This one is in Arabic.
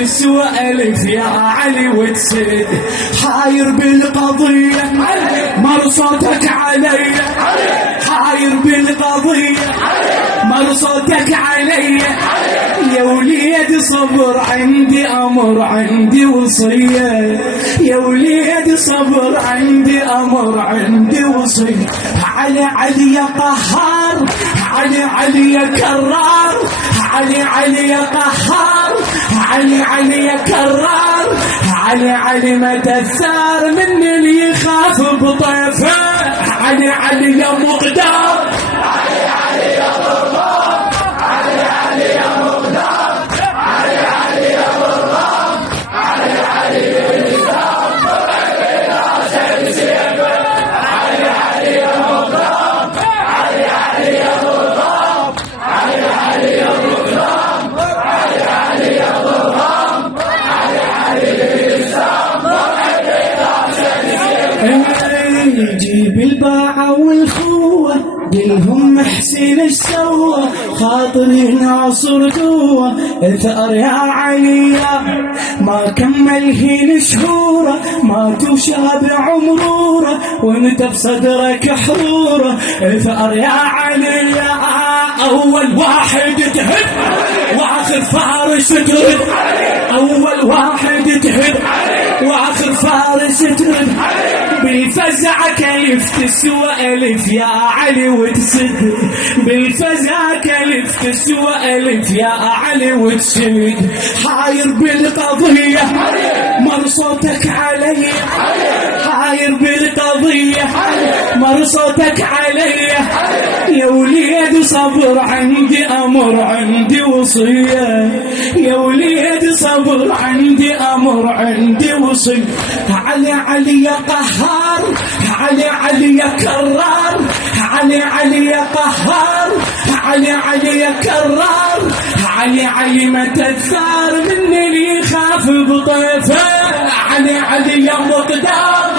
تسوى ألف يا علي وتسد. حاير بالقضية مر صوتك علي، حاير بالقضية مر صوتك علي. يا وليد صبر عندي أمر عندي وصية، يا وليد صبر عندي أمر عندي وصية. علي علي يا قهار، علي علي يا كرار، علي علي يا قهار، علي علي يا كرار. علي علي متى الثار من اللي يخاف بطيفه. علي علي يا مقدار، علي علي يا ضربان، علي علي يا مقدار، علي علي يا ضربان، علي علي يا نظام بين راسين سيفه. علي علي يا مقدار، علي علي يا ضربان، علي علي يا مقدار، علي علي يا ضربان، علي علي يا نظام بين راسين سيفه. جيب الباعة والخوة قلهم حسين اش سوى، خاطري ناصر قوة اثأر يا عليا. ما كمل هين شهوره ما توشى بعمروره، وانت بصدرك حروره اثأر يا عليا. اول واحد تهد واخر فارس ترد، اول واحد تهد واخر فارس ترد. بالفزع كلف تسوى ألف يا علي وتسد، بالفزع كلف تسوى ألف يا علي وتسد. حاير بالقضية مر صوتك علي، حاير بالقضية مر صوتك علي. يا وليد صبر عندي أمر عندي وصية، يا وليد صبر عندي أمر عندي وصية. علي علي يا قهار، علي علي يا كرار، علي علي يا قهار، علي علي يا كرار. علي علي متى الثار من اللي يخاف بطيفه. علي علي يا مقدار،